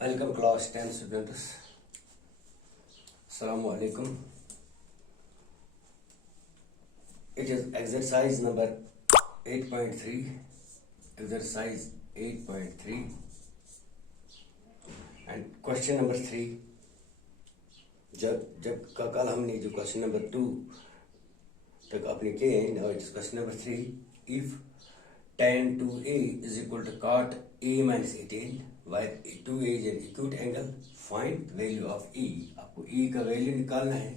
Welcome class 10 students. Assalamu alaikum. It is exercise number 8.3. Exercise 8.3 and question number 3. जब कल हमने जो question number 2 तक आपने किए हैं, now it is question number 3. If tan 2a is equal to cot a minus 18, where 2a is an acute angle, find value of e. आपको e का वैल्यू निकालना है.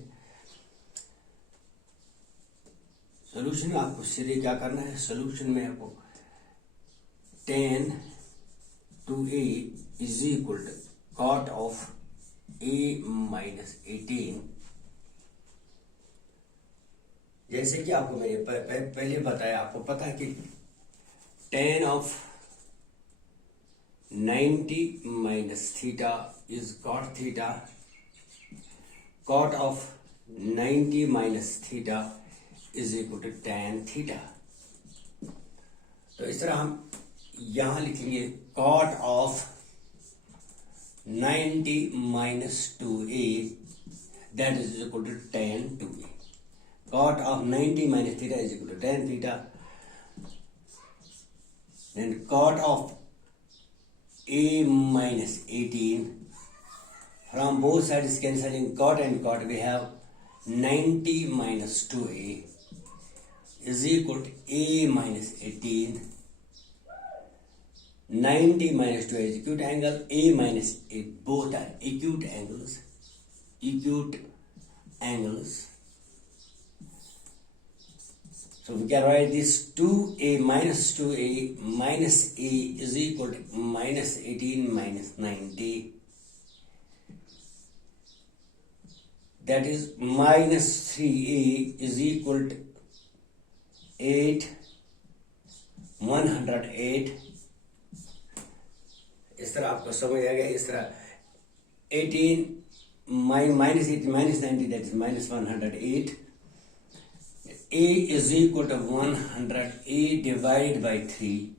सोल्यूशन में आपको सीधे क्या करना है, सोल्यूशन में आपको tan 2a is equal to cot of a minus 18. जैसे कि आपको मैंने पहले बताया, आपको पता है कि tan of 90 minus theta is cot theta. Cot of 90 minus theta is equal to tan theta. तो इस तरह हम यहां लिखेंगे cot of 90 minus 2a, that is equal to tan 2a. Cot of 90 minus theta is equal to tan theta. Then cot of a minus 18, from both sides cancelling cot and cot, we have 90 minus 2a is equal to a minus 18. 90 minus 2 is acute angle, a minus 8, both are acute angles. So we can write this 2a minus 2a minus a is equal to minus 18 minus 90. That is minus 3a is equal to 8, 108. इस तरह आपको समझ आ गया. इस तरह 18 minus 18 minus 90, that is minus 108. A is equal to 108 divided by 3.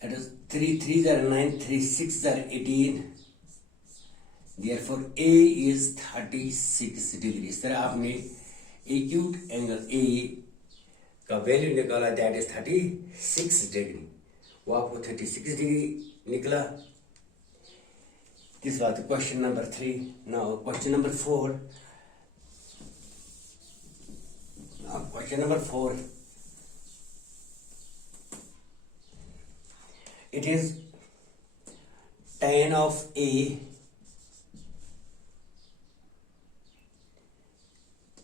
That is 3 3s are 9, 3 6s are 18. Therefore A is 36 degree. इस तरह आपने acute angle A का वैल्यू निकाला, दैट इज 36 डिग्री. वो आपको 36 डिग्री निकला. This was question number 3. Now question number 4. Question number 4. It is tan of A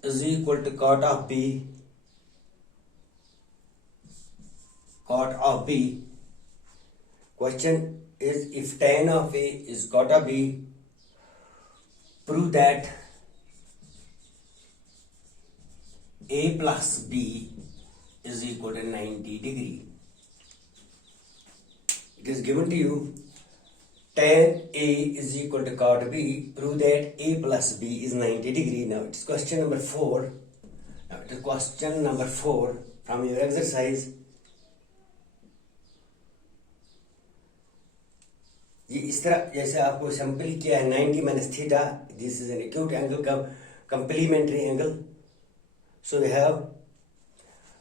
is equal to cot of B. Cot of B. Question is, if tan of A is cot of B, prove that A plus B is equal to 90 degree. It is given to you tan A is equal to cot B. Prove that A plus B is 90 degree. Now it is question number 4. Now it is question number 4 from your exercise. ये इस तरह जैसे आपको simply किया है 90 minus theta. This is an acute angle, complementary angle. So we have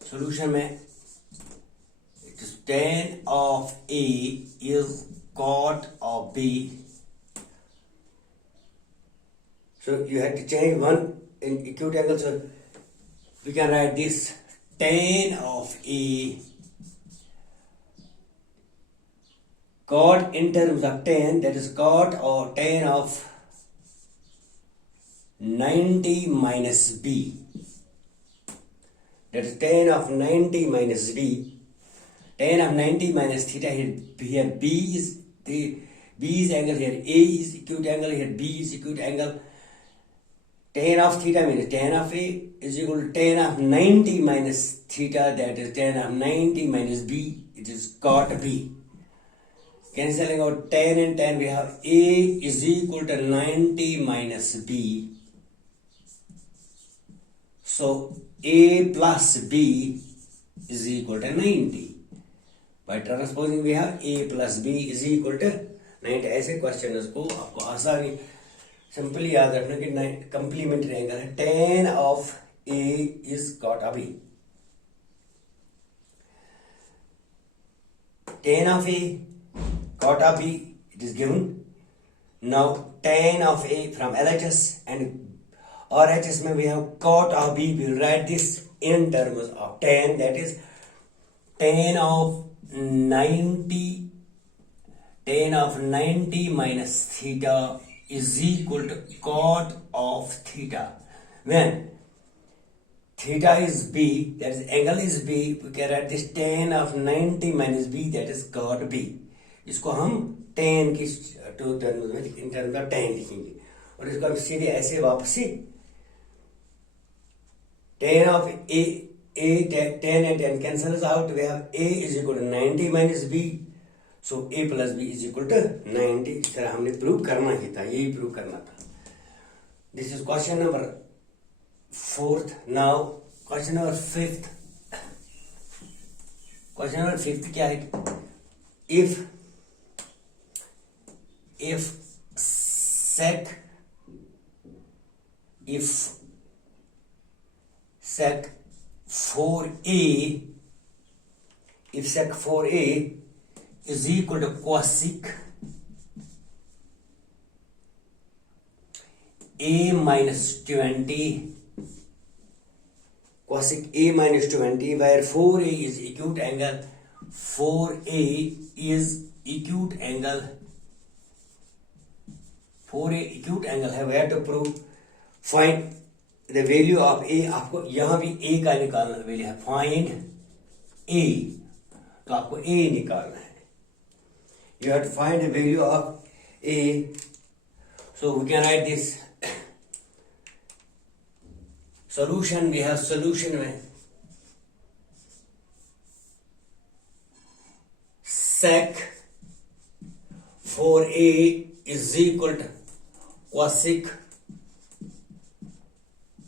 solution में it is tan of A is cot of B. So you have to change one in acute angle. So we can write this tan of A, cot in terms of tan, that is cot or tan of 90 minus B. That is tan of 90 minus B. Tan of 90 minus theta, here B is angle, here A is acute angle, here B is acute angle. Tan of theta means tan of A is equal to tan of 90 minus theta, that is tan of 90 minus B, it is cot B. Cancelling out tan and tan, we have A is equal to 90 minus B. So A plus B is equal to 90. By transposing we have a plus b is equal to 90। ऐसे question को आपको आसानी simply याद रखना कि complementary angle है tan of a is cot b। tan of a cot of b it is given। now tan of a from LHS and RHS में we have cot of b, we will write this in terms of tan, that is tan of 90 minus theta is equal to cot of theta। when theta is b, that is angle is b, we can write this tan of 90 minus b, that is cot b। इसको हम tan की to terms में in terms of tan लिखेंगे और इसको हम सीधे ऐसे वापसी tan of a tan and tan cancels out, we have a is equal to 90 minus b, so a plus b is equal to 90। इस तरह हमने प्रूव करना ही था, यही प्रूव करना था। This is question number 4th। Now question number 5th। Question number 5th क्या है? if sec 4a is equal to cosec a minus 20, cosec a minus 20, where 4a is acute angle, 4a is acute angle, 4a acute angle है, we have to prove find the value of a। आपको यहां भी a का निकालना value है, find a, तो आपको a निकालना है, you have to find the value of a। so we can write this solution। we have solution में sec 4a is equal to cosec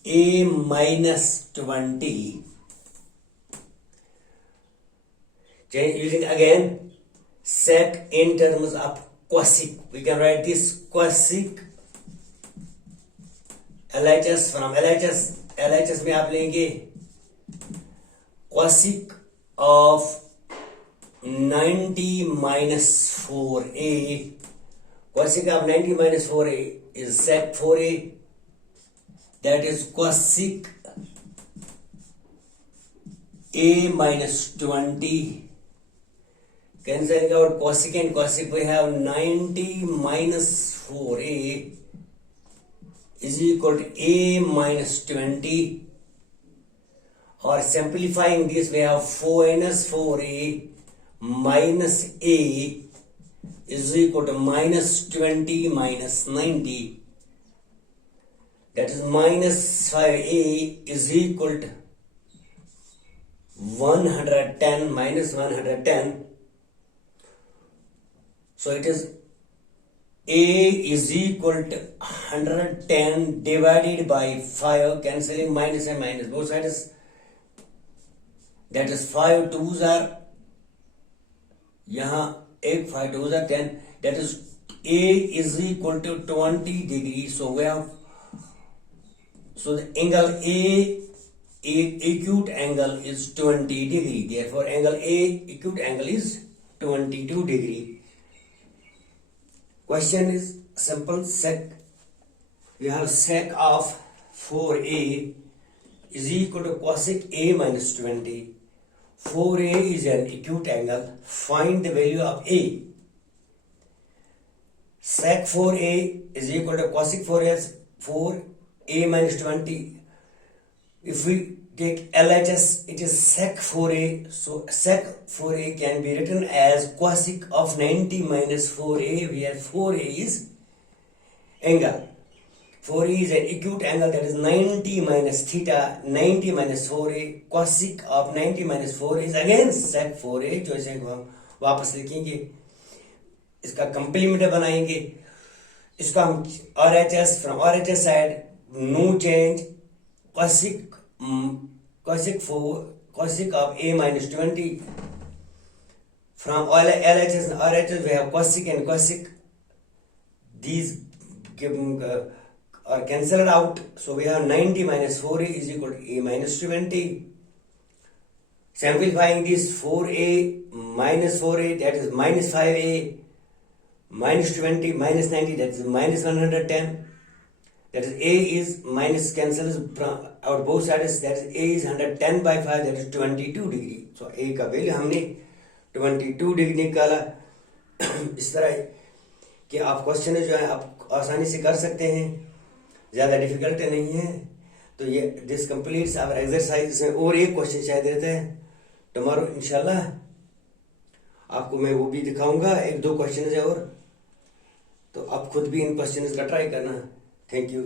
a minus 20, using again sec in terms of cosec, we can write this cosec LHS from LHS में आप लेंगे cosec of 90 minus 4a, cosec of 90 minus 4a is sec 4a, that is cosec a minus 20, cancelling out cosec and cosec, we have 90 minus 4a is equal to a minus 20, or simplifying this we have 4 minus 4a minus a is equal to minus 20 minus 90, that is minus 5a is equal to 110 minus 110, so it is a is equal to 110 divided by 5, cancelling minus and minus both sides, that is 5 twos are यहाँ 8 5 twos are 10, that is a is equal to 20 degrees, so we have, so the angle a acute angle is 20 degree, therefore angle a acute angle is 22 degree। question is simple, sec, we have sec of 4a is equal to cosec a minus 20, 4a is an acute angle, find the value of a। sec 4a is equal to cosec 4a minus 20, if we take LHS it is sec 4a, so sec 4a can be written as cosec of 90 minus 4a, where 4a is angle, 4a is an acute angle, that is 90 minus theta, 90 minus 4a, cosec of 90 minus 4a is again sec 4a, जो इसे हम वापस लिखेंगे, इसका complement बनाएंगे, इसको हम RHS from RHS side no change, cosec of a minus 20 From all LHS and RHS, we have cosec and cosec. These are cancelled out. So we have 90 minus 4a is equal to a minus 20. Simplifying this, 4a minus 4a, that is minus 5a, minus 20 minus 90, that is minus 110. That is a is minus cancels out both sides, that is a is 110 by 5, that is 22 degree. So a का value हमने 22 degree निकाला। इस तरह कि आप question जो है आप आसानी से कर सकते हैं, ज़्यादा डिफिकल्ट नहीं है। तो ये दिस कंप्लीट्स आवर एक्सरसाइज। इसमें और एक क्वेश्चन शायद रहता है टुमारो इंशाल्लाह, आपको मैं वो भी दिखाऊंगा, एक दो क्वेश्चन है और, तो आप खुद भी इन क्वेश्चन का ट्राई करना। Thank you.